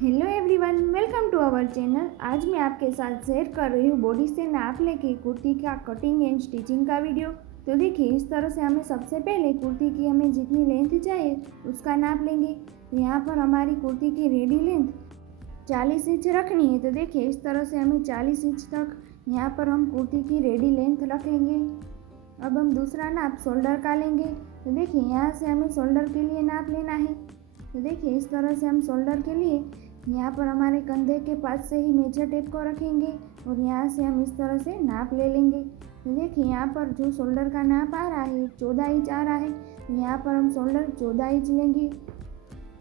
Hello everyone, welcome to our channel. आज मैं आपके साथ शेयर कर रही हूँ बॉडी से नाप लेके कुर्ती का कटिंग एंड स्टिचिंग का वीडियो। तो देखिए, इस तरह से हमें सबसे पहले कुर्ती की हमें जितनी लेंथ चाहिए उसका नाप लेंगे। तो यहाँ पर हमारी कुर्ती की रेडी लेंथ 40 इंच रखनी है। तो देखिए, इस तरह से हमें 40 इंच तक यहाँ पर हम कुर्ती की रेडी लेंथ रखेंगे। अब हम दूसरा नाप शोल्डर का लेंगे। तो देखिए, यहाँ से हमें शोल्डर के लिए नाप लेना है। तो देखिए, इस तरह से हम शोल्डर के लिए यहाँ पर हमारे कंधे के पास से ही मेजर टेप को रखेंगे और यहाँ से हम इस तरह से नाप ले लेंगे। तो देखिए, यहाँ पर जो शोल्डर का नाप आ रहा है 14 इंच आ रहा है। तो यहाँ पर हम शोल्डर 14 इंच लेंगे।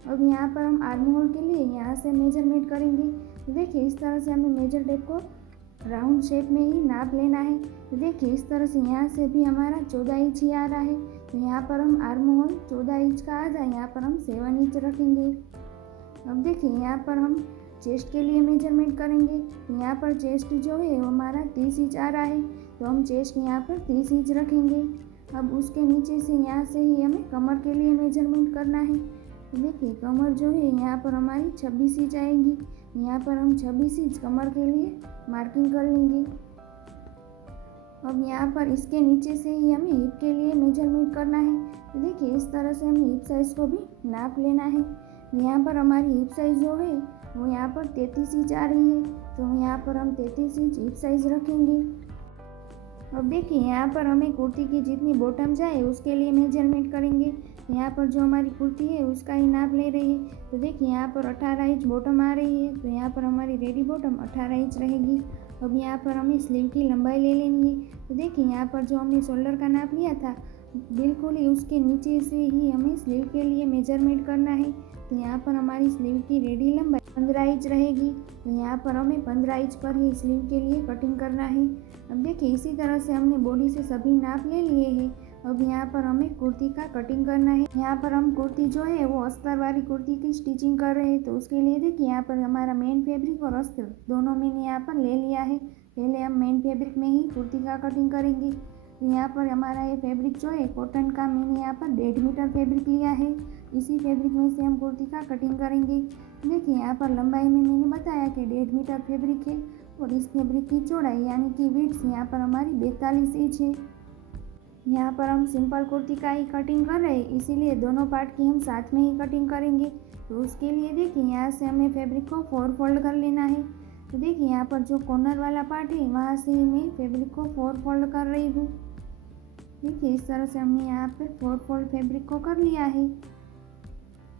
अब यहाँ पर हम आर्म होल के लिए यहाँ से मेजरमेंट करेंगे। तो देखिए, इस तरह से हमें मेजर टेप को राउंड शेप में ही नाप लेना है। तो देखिए, इस तरह से यहाँ से भी हमारा 14 इंच ही आ रहा है। तो यहाँ पर हम आर्म होल 14 इंच का आ जाए, यहाँ पर हम 7 इंच रखेंगे। अब देखिए, यहाँ पर हम चेस्ट के लिए मेजरमेंट करेंगे। तो यहाँ पर चेस्ट जो है वो हमारा 30 इंच आ रहा है। तो हम चेस्ट यहाँ पर 30 इंच रखेंगे। अब उसके नीचे से यहाँ से ही हमें कमर के लिए मेजरमेंट करना है। तो देखिए, कमर जो है यहाँ पर हमारी 26 इंच आएगी। यहाँ पर हम 26 इंच कमर के लिए मार्किंग कर लेंगे। अब यहाँ पर इसके नीचे से ही हमें हिप के लिए मेजरमेंट करना है। तो देखिए, इस तरह से हमें हिप साइज़ को भी नाप लेना है। यहाँ पर हमारी हिप साइज़ जो है वो यहाँ पर 33 इंच आ रही है। तो यहाँ पर हम 33 इंच हिप साइज़ रखेंगे। अब देखिए, यहाँ पर हमें कुर्ती की जितनी बॉटम जाए उसके लिए मेजरमेंट करेंगे। यहाँ पर जो हमारी कुर्ती है उसका ही नाप ले रही है। तो देखिए, यहाँ पर 18 इंच बॉटम आ रही है। तो यहाँ पर हमारी रेडी बॉटम 18 इंच रहेगी। अब यहाँ पर हमें स्लीव की लंबाई ले लेनी है। तो देखिए, यहाँ पर जो हमने शोल्डर का नाप लिया था बिल्कुल ही उसके नीचे से ही हमें स्लीव के लिए मेजरमेंट करना है। तो यहाँ पर हमारी स्लीव की रेडी लंबाई 15 इंच रहेगी। तो यहाँ पर हमें 15 इंच पर ही स्लीव के लिए कटिंग करना है। अब देखिए, इसी तरह से हमने बॉडी से सभी नाप ले लिए हैं। अब यहाँ पर हमें कुर्ती का कटिंग करना है। यहाँ पर हम कुर्ती जो है वो अस्तर वाली कुर्ती की स्टिचिंग कर रहे हैं। तो उसके लिए देखिए, यहाँ पर हमारा मेन फैब्रिक और अस्तर दोनों मैंने यहाँ पर ले लिया है। पहले हम मेन फैब्रिक में ही कुर्ती का कटिंग करेंगे। तो यहाँ पर हमारा ये फैब्रिक जो है कॉटन का मैंने यहाँ पर 1.5 मीटर फैब्रिक लिया है। इसी फैब्रिक में से हम कुर्ती का कटिंग करेंगे। देखिए, यहाँ पर लंबाई में मैंने बताया कि 1.5 मीटर फैब्रिक है और इस फैब्रिक की चौड़ाई यानी कि विड्थ यहाँ पर हमारी 42 इंच है। यहाँ पर हम सिंपल कुर्ती का ही कटिंग कर रहे हैं, इसीलिए दोनों पार्ट की हम साथ में ही कटिंग करेंगे। तो उसके लिए देखिए, यहाँ से हमें फैब्रिक को 4 फोल्ड कर लेना है। तो देखिए, यहाँ पर जो कॉर्नर वाला पार्ट है वहाँ से ही मैं फैब्रिक को 4 फोल्ड कर रही हूँ। देखिए, इस तरह से हमने यहाँ पर 4 फोल्ड फैब्रिक को कर लिया है।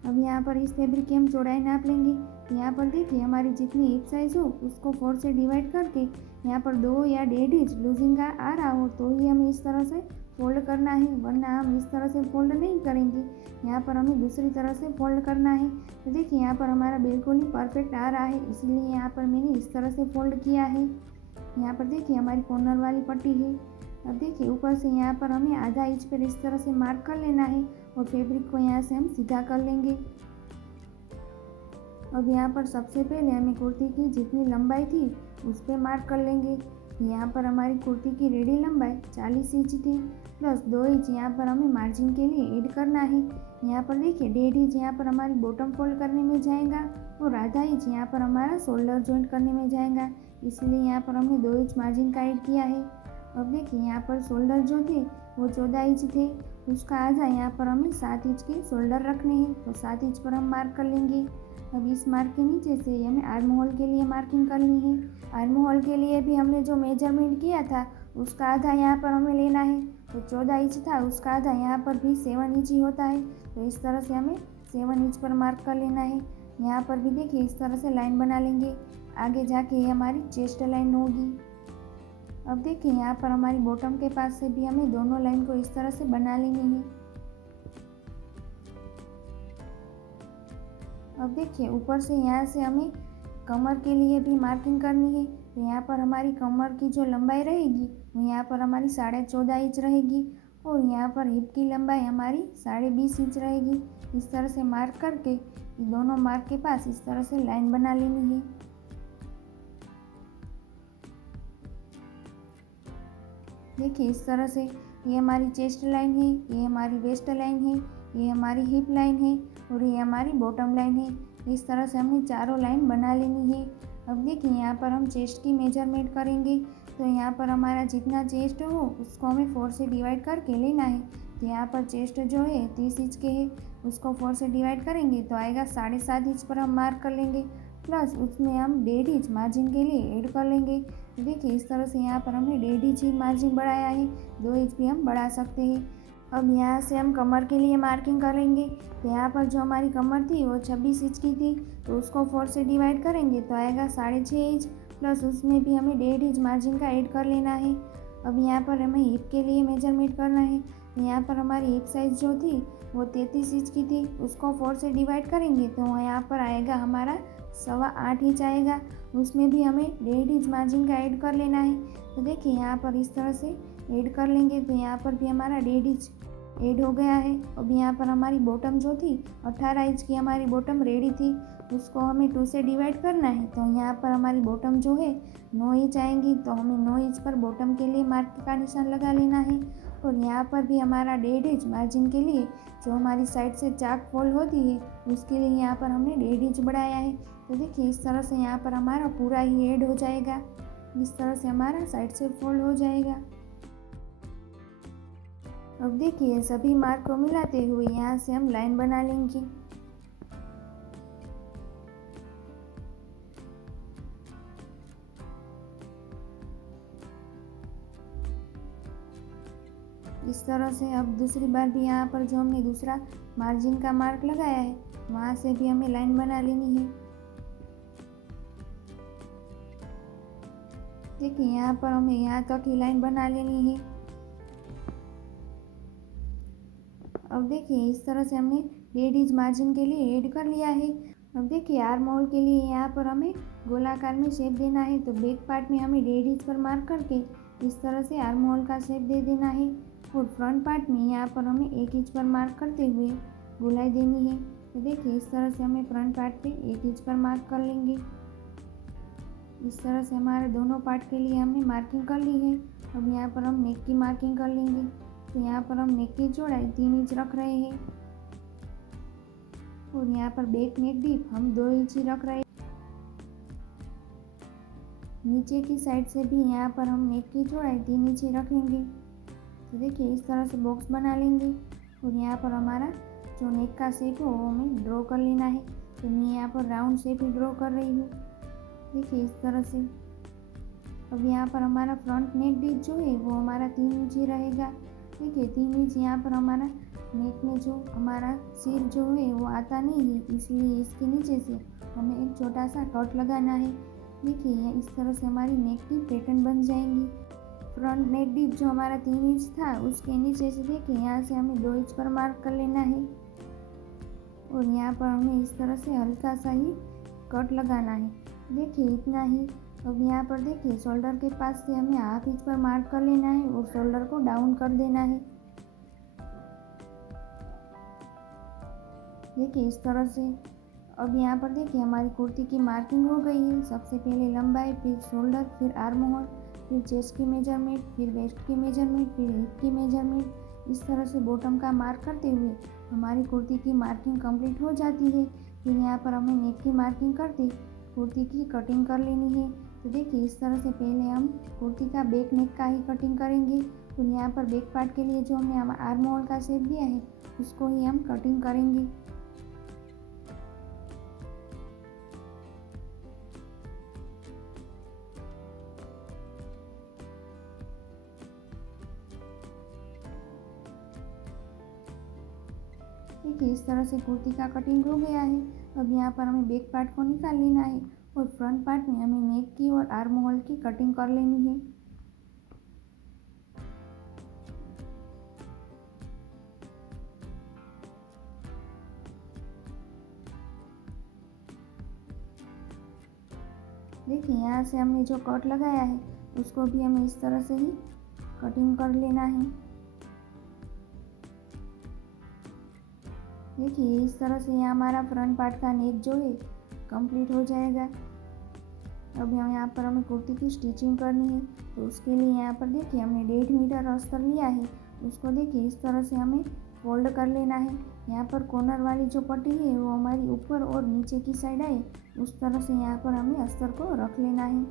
अब यहाँ पर इस फैब्रिक की हम चौड़ाई नाप लेंगे। यहाँ पर देखिए, हमारी जितनी हिप साइज़ हो उसको 4 से डिवाइड करके यहाँ पर 2 या 1.5 इंच लूजिंग का आ रहा हो तो ही हमें इस तरह से फोल्ड करना है, वरना हम इस तरह से फोल्ड नहीं करेंगे। यहाँ पर हमें दूसरी तरह से फोल्ड करना है। तो देखिए, यहाँ पर हमारा बिल्कुल ही परफेक्ट आ रहा है, इसलिए यहाँ पर मैंने इस तरह से फोल्ड किया है। यहाँ पर देखिए, हमारी कॉर्नर वाली पट्टी है। अब देखिए, ऊपर से यहाँ पर हमें आधा इंच पर इस तरह से मार्क कर लेना है और फैब्रिक को यहाँ से हम सीधा कर लेंगे। अब यहाँ पर सबसे पहले हमें कुर्ती की जितनी लंबाई थी उस पर मार्क कर लेंगे। यहाँ पर हमारी कुर्ती की रेडी लंबाई 40 इंच थी, प्लस 2 इंच यहाँ पर हमें मार्जिन के लिए ऐड करना है। यहाँ पर देखिए, 1.5 इंच यहाँ पर हमारी बॉटम फोल्ड करने में जाएगा और आधा इंच यहाँ पर हमारा शोल्डर जॉइंट करने में जाएगा, इसलिए यहाँ पर हमने 2 इंच मार्जिन का ऐड किया है। अब देखिए, यहाँ पर शोल्डर जो थे वो 14 इंच थे, उसका आधा यहाँ पर हमें 7 इंच के शोल्डर रखने हैं। तो 7 इंच पर हम मार्क कर लेंगे। अब इस मार्क के नीचे से हमें आर्म होल के लिए मार्किंग करनी है। आर्म होल के लिए भी हमने जो मेजरमेंट किया था उसका आधा यहाँ पर हमें लेना है। तो 14 इंच था, उसका आधा यहाँ पर भी 7 इंच ही होता है। तो इस तरह से हमें 7 इंच पर मार्क कर लेना है। यहाँ पर भी देखिए, इस तरह से लाइन बना लेंगे, आगे जाके ये हमारी चेस्ट लाइन होगी। अब देखिए, यहाँ पर हमारी बॉटम के पास से भी हमें दोनों लाइन को इस तरह से बना लेनी है। अब देखिए, ऊपर से यहाँ से हमें कमर के लिए भी मार्किंग करनी है। तो यहाँ पर हमारी कमर की जो लंबाई रहेगी वो यहाँ पर हमारी 14.5 इंच रहेगी और यहाँ पर हिप की लंबाई हमारी 20.5 इंच रहेगी। इस तरह से मार्क करके दोनों मार्क के पास इस तरह से लाइन बना लेनी है। देखिए, इस तरह से ये हमारी चेस्ट लाइन है, ये हमारी वेस्ट लाइन है, ये हमारी हिप लाइन है और ये हमारी बॉटम लाइन है। इस तरह से हमने चारों लाइन बना लेनी है। अब देखिए यहाँ पर हम चेस्ट की मेजरमेंट करेंगे। तो यहाँ पर हमारा जितना चेस्ट हो उसको हमें 4 से डिवाइड करके लेना है। तो यहाँ पर चेस्ट जो है 30 इंच के है, उसको 4 से डिवाइड करेंगे तो आएगा 7.5 इंच पर हम मार्क कर लेंगे। प्लस उसमें हम 1.5 इंच मार्जिन के लिए ऐड कर लेंगे। तो देखिए इस तरह से यहाँ पर हमने 1.5 इंच ही मार्जिन बढ़ाया है, 2 इंच भी हम बढ़ा सकते हैं। अब यहाँ से हम कमर के लिए मार्किंग करेंगे। तो यहाँ पर जो हमारी कमर थी वो 26 इंच की थी, तो उसको 4 से डिवाइड करेंगे तो आएगा 6.5 इंच। प्लस उसमें भी हमें 1.5 इंच मार्जिन का ऐड कर लेना है। अब यहाँ पर हमें हिप के लिए मेजरमेंट करना है। यहाँ पर हमारी हिप साइज़ जो थी वो 33 इंच की थी, उसको 4 से डिवाइड करेंगे तो यहाँ पर आएगा हमारा 8.25 इंच आएगा। उसमें भी हमें 1.5 इंच मार्जिन का ऐड कर लेना है। तो देखिए यहाँ पर इस तरह से ऐड कर लेंगे तो यहाँ पर भी हमारा 1.5 इंच ऐड हो गया है। अब यहाँ पर हमारी बॉटम जो थी 18 इंच की हमारी बॉटम रेडी थी, उसको हमें 2 से डिवाइड करना है। तो यहाँ पर हमारी बॉटम जो है 9 इंच आएंगी, तो हमें 9 इंच पर बॉटम के लिए मार्क का निशान लगा लेना है। और यहाँ पर भी हमारा 1.5 इंच मार्जिन के लिए जो हमारी साइड से चाक फोल्ड होती है उसके लिए यहाँ पर हमने 1.5 इंच बढ़ाया है। तो देखिए इस तरह से यहाँ पर हमारा पूरा ही ऐड हो जाएगा। इस तरह से हमारा साइड से फोल्ड हो जाएगा। अब देखिए सभी मार्क को मिलाते हुए यहाँ से हम लाइन बना लेंगे। इस तरह से अब दूसरी बार भी यहाँ पर जो हमने दूसरा मार्जिन का मार्क लगाया है वहाँ से भी हमें लाइन बना लेनी है। देखिए यहाँ पर हमें यहाँ तक ही लाइन बना लेनी है। अब देखिए इस तरह से हमने 1.5 इंच मार्जिन के लिए ऐड कर लिया है। अब देखिए आर्म होल के लिए यहाँ पर हमें गोलाकार में शेप देना है, तो बैक पार्ट में हमें 1.5 इंच पर मार्क करके इस तरह से आर्म होल का शेप दे देना है। और फ्रंट पार्ट में यहाँ पर हमें 1 इंच पर मार्क करते हुए गोलाई देनी है। तो देखिए इस तरह से हमें फ्रंट पार्ट पे 1 इंच पर मार्क कर लेंगे। इस तरह से हमारे दोनों पार्ट के लिए हमने मार्किंग कर ली है। अब यहाँ पर हम नेक की मार्किंग कर लेंगे। तो यहाँ पर हम नेक की चौड़ाई 3 इंच रख रहे हैं और यहाँ पर बैक नेक डीप हम 2 इंच ही रख रहे हैं। नीचे की साइड से भी यहाँ पर हम नेक की चौड़ाई 3 इंच ही रखेंगे। तो देखिए इस तरह से बॉक्स बना लेंगे और यहाँ पर हमारा जो नेक का शेप हो वो हमें ड्रॉ कर लेना है। तो मैं यहाँ पर राउंड शेप ही ड्रॉ कर रही हूँ। देखिए इस तरह से। अब यहाँ पर हमारा फ्रंट नेक डीप जो है वो हमारा 3 इंच ही रहेगा। देखिए 3 इंच यहाँ पर हमारा नेक में जो हमारा सिर जो है वो आता नहीं है, इसलिए इसके नीचे से हमें एक छोटा सा कट लगाना है। देखिए इस तरह से हमारी नेक की पैटर्न बन जाएंगी। फ्रंट नेक डीप जो हमारा 3 इंच था उसके नीचे से देखिए यहाँ से हमें 2 इंच पर मार्क कर लेना है और यहाँ पर हमें इस तरह से हल्का सा ही कट लगाना है। देखिए इतना ही। अब यहाँ पर देखिए शोल्डर के पास से हमें हाफ इंच पर मार्क कर लेना है और शोल्डर को डाउन कर देना है। देखिए इस तरह से। अब यहाँ पर देखिए हमारी कुर्ती की मार्किंग हो गई है। सबसे पहले लंबाई, फिर शोल्डर, फिर आर्म होल, फिर चेस्ट की मेजरमेंट, फिर वेस्ट की मेजरमेंट, फिर हिप की मेजरमेंट। इस तरह से बॉटम का मार्क करते हुए हमारी कुर्ती की मार्किंग कंप्लीट हो जाती है। फिर यहाँ पर हमें नेक की मार्किंग करके कुर्ती की कटिंग कर लेनी है। तो देखिए इस तरह से पहले हम कुर्ती का बैक नेक का ही कटिंग करेंगे और यहाँ पर बैक पार्ट के लिए जो हमने आर्म होल का शेप दिया है उसको ही हम कटिंग करेंगे। देखिए इस तरह से कुर्ती का कटिंग हो गया है। अब यहाँ पर हमें बैक पार्ट को निकाल लेना है और फ्रंट पार्ट में हमें नेक की और आर्म होल की कटिंग कर लेनी है। देखिए यहाँ से हमने जो कट लगाया है उसको भी हमें इस तरह से ही कटिंग कर लेना है। देखिए इस तरह से यहाँ हमारा फ्रंट पार्ट का नेक जो है कंप्लीट हो जाएगा। अब यहाँ पर हमें कुर्ती की स्टिचिंग करनी है, तो उसके लिए यहाँ पर देखिए हमने 1.5 मीटर अस्तर लिया है। उसको देखिए इस तरह से हमें फोल्ड कर लेना है। यहाँ पर कॉर्नर वाली जो पट्टी है वो हमारी ऊपर और नीचे की साइड आए, उस तरह से यहाँ पर हमें अस्तर को रख लेना है।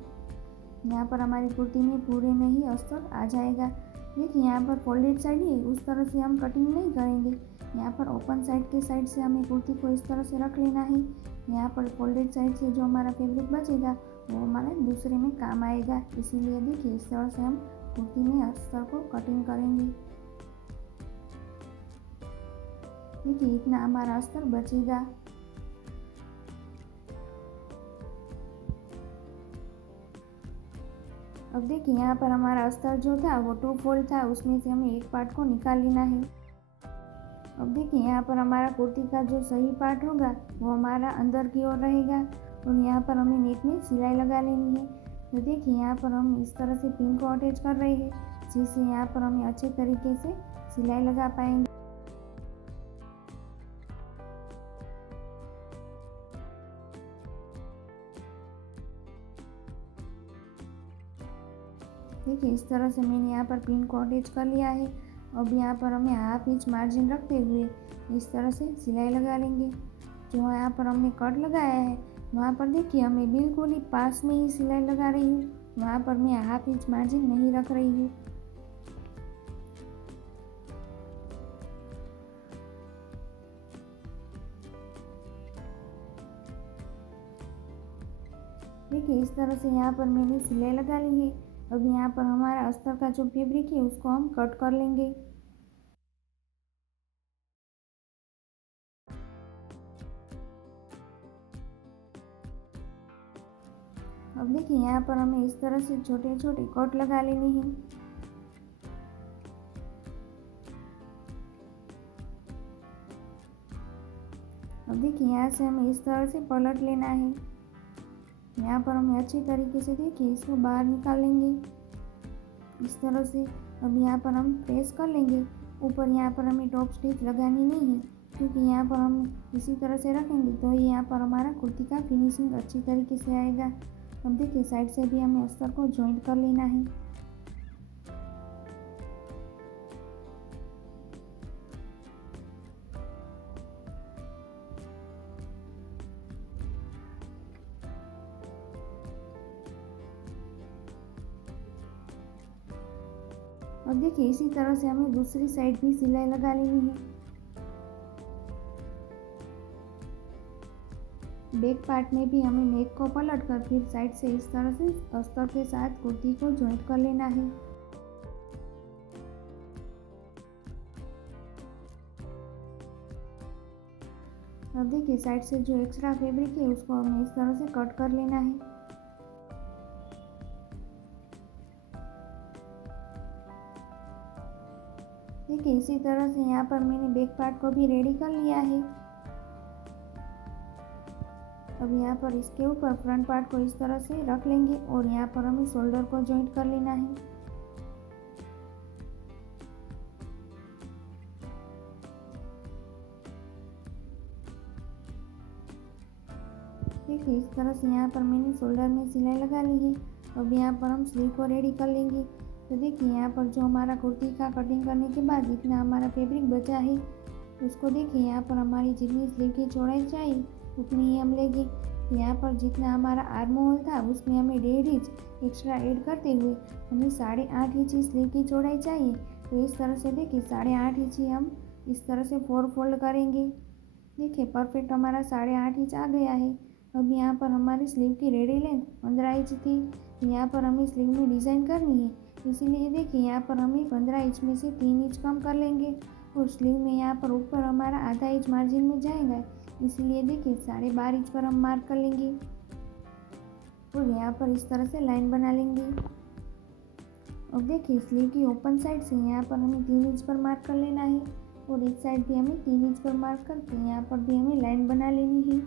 यहाँ पर हमारी कुर्ती में पूरे में ही अस्तर आ जाएगा। देखिए यहाँ पर फोल्डेड साइड है, उस तरह से हम कटिंग नहीं करेंगे। यहाँ पर ओपन साइड के साइड से हमें कुर्ती को इस तरह से रख लेना है। यहाँ पर फोल्डेड साइड से जो हमारा फैब्रिक बचेगा वो हमारे दूसरे में काम आएगा, इसीलिए देखिए इस तरह से हम कुर्ती में अस्तर को कटिंग करेंगे। देखिए इतना हमारा अस्तर बचेगा। अब देखिए यहाँ पर हमारा अस्तर जो था वो 2 फोल्ड था, उसमें से हमें एक पार्ट को निकाल लेना है। अब देखिए यहाँ पर हमारा कुर्ती का जो सही पार्ट होगा वो हमारा अंदर की ओर रहेगा और यहाँ पर हमें नेक में सिलाई लगा लेनी है। तो देखिए यहाँ पर हम इस तरह से पिन को अटैच कर रहे हैं, जिससे यहाँ पर हमें अच्छे तरीके से सिलाई लगा पाएंगे। देखिए इस तरह से मैंने यहाँ पर पिन को अटैच कर लिया है। अब यहाँ पर हमें हाफ इंच मार्जिन रखते हुए इस तरह से सिलाई लगा लेंगे। जो यहाँ पर हमने कट लगाया है वहाँ पर देखिए हमें बिल्कुल ही पास में ही सिलाई लगा रही हूँ, वहाँ पर मैं हाफ इंच मार्जिन नहीं रख रही हूँ। देखिए इस तरह से यहाँ पर मैंने सिलाई लगा ली है। अब यहाँ पर हमारा अस्तर का जो फैब्रिक है उसको हम कट कर लेंगे। अब देखिए यहाँ पर हमें इस तरह से छोटे छोटे कट लगा लेने हैं। अब देखिए यहाँ से हमें इस तरह से पलट लेना है। यहाँ पर हमें अच्छी तरीके से देखिए इसको बाहर निकाल लेंगे इस तरह से। अब यहाँ पर हम प्रेस कर लेंगे। ऊपर यहाँ पर हमें टॉप स्टिच लगानी नहीं है, क्योंकि यहाँ पर हम इसी तरह से रखेंगे तो यहाँ पर हमारा कुर्ती का फिनिशिंग अच्छी तरीके से आएगा। अब देखिए साइड से भी हमें अस्तर को जॉइंट कर लेना है। अब देखिए इसी तरह से हमें दूसरी साइड भी सिलाई लगा लेनी है। बैक पार्ट में भी हमें नेक को पलट कर फिर साइड से इस तरह से अस्तर के साथ कुर्ती को जॉइंट कर लेना है। अब देखिए साइड से जो एक्स्ट्रा फैब्रिक है उसको हमें इस तरह से कट कर लेना है। देखिए इसी तरह से यहाँ पर मैंने बैक पार्ट को भी रेडी कर लिया है। अब यहाँ पर इसके ऊपर फ्रंट पार्ट को इस तरह से रख लेंगे और यहाँ पर हमें शोल्डर को जॉइंट कर लेना है। देखिए इस तरह से यहाँ पर मैंने शोल्डर में सिलाई लगा ली है। अब यहाँ पर हम स्लीव को रेडी कर लेंगे। तो देखिए यहाँ पर जो हमारा कुर्ती का कटिंग करने के बाद जितना हमारा फैब्रिक बचा है उसको देखिए यहाँ पर हमारी जितनी स्लीव की चौड़ाई चाहिए उतनी ही हम लेंगे। यहाँ पर जितना हमारा आर्म होल था उसमें हमें 1.5 इंच एक्स्ट्रा ऐड करते हुए हमें 8.5 इंच स्लीव की चौड़ाई चाहिए। तो इस तरह से देखिए 8.5 इंच ही हम इस तरह से 4 फोल्ड करेंगे। देखिए परफेक्ट हमारा 8.5 इंच आ गया है। अब यहाँ पर हमारी स्लीव की रेडी लेंथ 15 इंच थी। यहाँ पर हमें स्लीव में डिज़ाइन करनी है, इसीलिए देखिए यहाँ पर हमें 15 इंच में से 3 इंच कम कर लेंगे और स्लीव में यहाँ पर ऊपर हमारा आधा इंच मार्जिन में जाएगा, इसलिए देखिए 12.5 इंच पर हम मार्क कर लेंगे और यहाँ पर इस तरह से लाइन बना लेंगे। अब देखिए स्लीव की ओपन साइड से यहाँ पर हमें 3 इंच पर मार्क कर लेना है और इस साइड भी हमें 3 इंच पर मार्क करके यहाँ पर भी हमें लाइन बना लेनी है।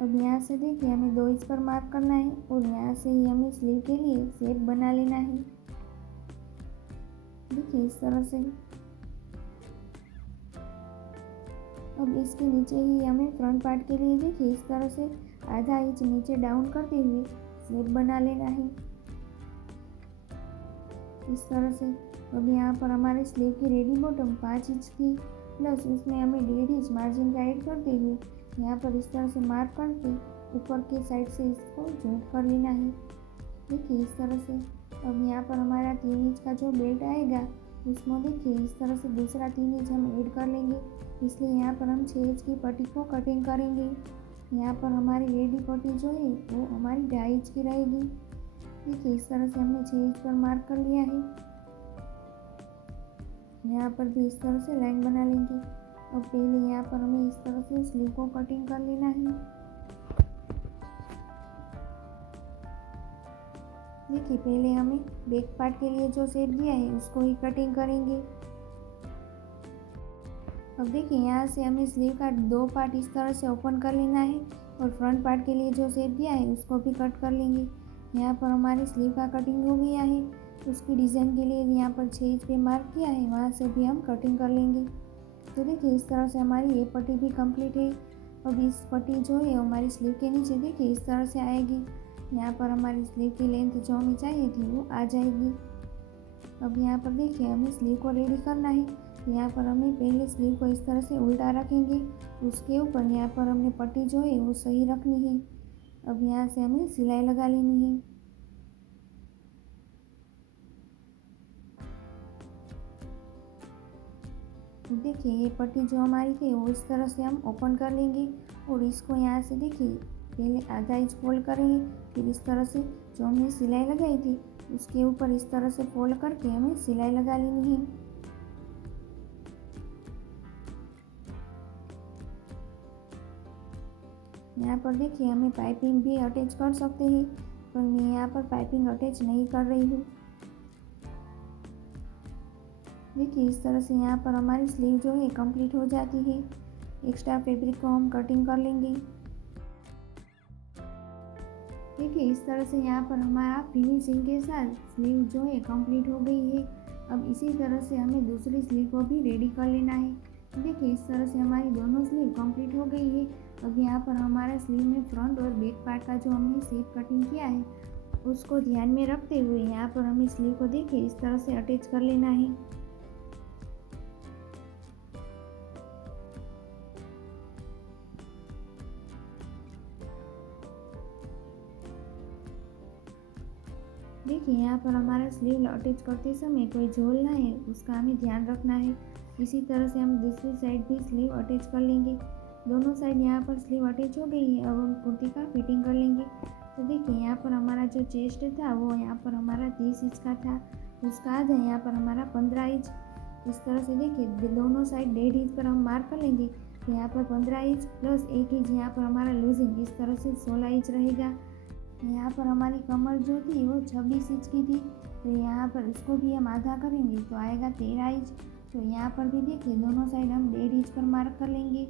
अब यहाँ से देखिए हमें 2 इंच पर मार्क करना है और यहाँ से ही हमें स्लीव के लिए शेप बना लेना है। देखिए इस तरह से। अब इसके नीचे ही हमें फ्रंट पार्ट के लिए देखिए इस तरह से आधा इंच नीचे डाउन करते हुए शेप बना लेना है इस तरह से। अब यहाँ पर हमारे स्लीव की रेडी बॉटम 5 इंच थी, प्लस इसमें हमें 1.5 इंच मार्जिन का ऐड करते हुए यहाँ पर इस तरह से मार्क करके ऊपर के साइड से इसको जॉइंट कर लेना है। देखिए इस तरह से। अब यहाँ पर हमारा 3 इंच का जो बेल्ट आएगा उसमें देखिए इस तरह से दूसरा 3 इंच हम ऐड कर लेंगे, इसलिए यहाँ पर हम 6 इंच की पट्टी को कटिंग करेंगे। यहाँ पर हमारी रेडी पट्टी जो है वो हमारी 2.5 इंच की रहेगी। देखिए इस तरह से हमने 6 इंच पर मार्क कर लिया है। यहाँ पर भी इस तरह से लाइन बना लेंगे। अब पहले यहाँ पर हमें इस तरह से स्लीव को कटिंग कर लेना है। देखिए पहले हमें बैक पार्ट के लिए जो शेप दिया है उसको ही कटिंग करेंगे। अब देखिए यहाँ से हमें स्लीव का 2 पार्ट इस तरह से ओपन कर लेना है और फ्रंट पार्ट के लिए जो शेप दिया है उसको भी कट कर लेंगे। यहाँ पर हमारी स्लीव का कटिंग हो गया है। उसकी डिज़ाइन के लिए यहाँ पर 6 इंच पे मार्क किया है, वहाँ से भी हम कटिंग कर लेंगे। तो देखिए इस तरह से हमारी ये पट्टी भी कंप्लीट है। अब इस पट्टी जो है हमारी स्लीव के नीचे देखिए इस तरह से आएगी। यहाँ पर हमारी स्लीव की लेंथ जो हमें चाहिए थी वो आ जाएगी। अब यहाँ पर देखिए हमें स्लीव को रेडी करना है। यहाँ पर हमें पहले स्लीव को इस तरह से उल्टा रखेंगे, उसके ऊपर यहाँ पर हमने पट्टी जो है वो सही रखनी है। अब यहाँ से हमें सिलाई लगा लेनी है। देखिए ये पट्टी जो हमारी थी वो इस तरह से हम ओपन कर लेंगे और इसको यहाँ से देखिए पहले आधा इंच फोल्ड करेंगे, फिर इस तरह से जो हमने सिलाई लगाई थी उसके ऊपर इस तरह से फोल्ड करके हमें सिलाई लगा लेनी है। यहाँ पर देखिए हमें पाइपिंग भी अटैच कर सकते हैं, पर मैं यहाँ पर पाइपिंग अटैच नहीं कर रही हूँ। देखिए इस तरह से यहाँ पर हमारी स्लीव जो है कंप्लीट हो जाती है। एक्स्ट्रा फैब्रिक को हम कटिंग कर लेंगे। देखिए इस तरह से यहाँ पर हमारा फिनिशिंग के साथ स्लीव जो है कंप्लीट हो गई है। अब इसी तरह से हमें दूसरी स्लीव को भी रेडी कर लेना है। देखिए इस तरह से हमारी दोनों स्लीव कंप्लीट हो गई है। अब यहाँ पर हमारा स्लीव में फ्रंट और बैक पार्ट का जो हमने शेप कटिंग किया है उसको ध्यान में रखते हुए यहाँ पर हमें स्लीव को देखिए इस तरह से अटैच कर लेना है। देखिए यहाँ पर हमारा स्लीव अटैच करते समय कोई झोल ना है उसका हमें ध्यान रखना है। इसी तरह से हम दूसरी साइड भी स्लीव अटैच कर लेंगे। दोनों साइड यहाँ पर स्लीव अटैच हो गई है। अब हम कुर्ती का फिटिंग कर लेंगे। तो देखिए यहाँ पर हमारा जो चेस्ट था वो यहाँ पर हमारा 30 इंच का था, उसका आधा यहाँ पर हमारा 15 इंच। इस तरह से देखिए दोनों साइड 1.5 इंच पर हम मार्क कर लेंगे। तो यहाँ पर 15 इंच प्लस 1 इंच यहाँ पर हमारा लूजिंग इस तरह से 16 इंच रहेगा। यहाँ पर हमारी कमर जो थी वो 26 इंच की थी, तो यहाँ पर इसको भी हम आधा करेंगे तो आएगा 13 इंच। तो यहाँ पर भी देखिए दोनों साइड हम 1.5 इंच पर मार्क कर लेंगे।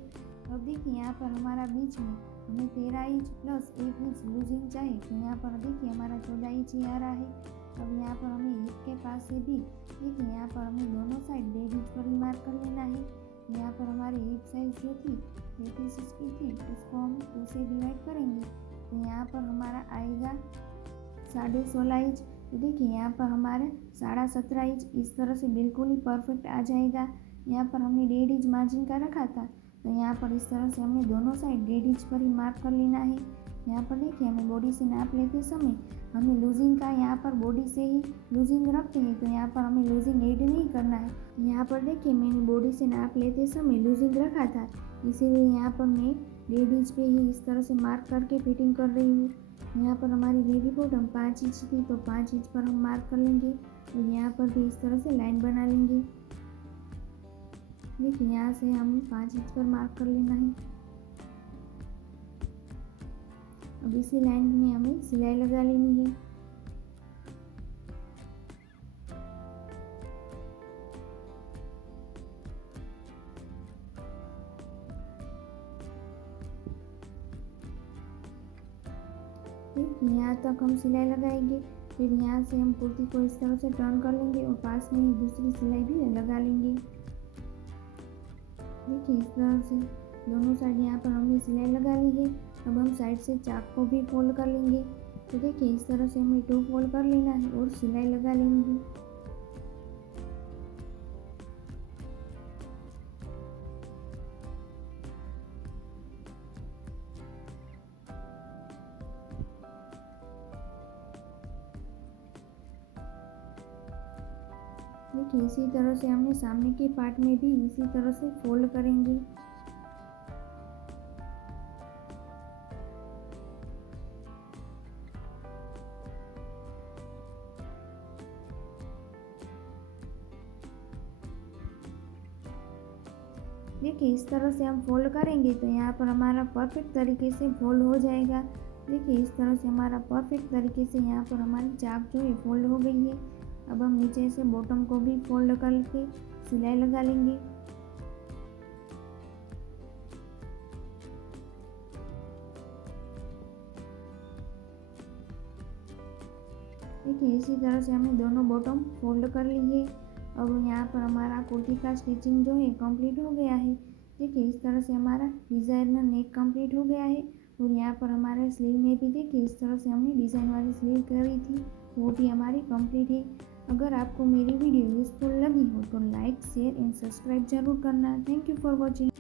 अब देखिए यहाँ पर हमारा बीच में हमें 13 इंच प्लस 1 इंच लूजिंग चाहिए, तो यहाँ पर देखिए हमारा 14 इंच ही आ रहा है। अब यहाँ पर हमें हिप के पास से भी देखिए यहाँ पर हमें दोनों साइड 1.5 इंच पर ही मार्क कर लेना है। यहाँ पर हमारी हिप साइज जो थी 33 इंच की थी, उसको हम 2 से डिवाइड करेंगे, तो यहाँ पर हमारा आएगा 16.5 इंच। तो देखिए यहाँ पर हमारे 17.5 इंच इस तरह से बिल्कुल ही परफेक्ट आ जाएगा। यहाँ पर हमने 1.5 इंच मार्जिन का रखा था, तो यहाँ पर इस तरह से हमें दोनों साइड 1.5 इंच पर ही मार्क कर लेना है। यहाँ पर देखिए हमें बॉडी से नाप लेते समय हमें लूजिंग का यहाँ पर बॉडी से ही लूजिंग रखते हैं, तो यहाँ पर हमें लूजिंग ऐड नहीं करना है। यहाँ पर देखिए मैंने बॉडी से नाप लेते समय लूजिंग रखा था, इसीलिए यहाँ पर मैं 1.5 इंच पे ही इस तरह से मार्क करके फिटिंग कर रही हूँ। यहाँ पर हमारी बेबी बॉटम 5 इंच थी, तो 5 इंच पर हम मार्क कर लेंगे और यहाँ पर भी इस तरह से लाइन बना लेंगे। देखिए यहाँ से हम 5 इंच पर मार्क कर लेना है। अब इसी लाइन में हमें सिलाई लगा लेनी है। यहाँ तक हम सिलाई लगाएंगे, फिर यहाँ से हम कुर्ती को इस तरह से टर्न कर लेंगे और पास में ही दूसरी सिलाई भी लगा लेंगे। देखिए इस तरह से दोनों साइड यहाँ पर हमने सिलाई लगा ली है। अब हम साइड से चाक को भी फोल्ड कर लेंगे। तो देखिए इस तरह से हमें 2 फोल्ड कर लेना है और सिलाई लगा लेनी है। देखिए इसी तरह से हमने सामने के पार्ट में भी इसी तरह से फोल्ड करेंगे। देखिए इस तरह से हम फोल्ड करेंगे तो यहाँ पर हमारा परफेक्ट तरीके से फोल्ड हो जाएगा। देखिए इस तरह से हमारा परफेक्ट तरीके से यहाँ पर हमारी चाप जो है फोल्ड हो गई है। अब हम नीचे से बॉटम को भी फोल्ड करके सिलाई लगा लेंगे। देखिए इसी तरह से हमने दोनों बॉटम फोल्ड कर ली है। अब यहाँ पर हमारा कुर्ती का स्टिचिंग जो है कंप्लीट हो गया है। देखिए इस तरह से हमारा डिज़ाइनर नेक कंप्लीट हो गया है। और यहाँ पर हमारे स्लीव में भी देखिए इस तरह से हमने डिज़ाइन वाली स्लीव करी थी, वो भी हमारी कंप्लीट है। अगर आपको मेरी वीडियो यूज़फुल लगी हो तो लाइक शेयर एंड सब्सक्राइब जरूर करना। Thank you for watching.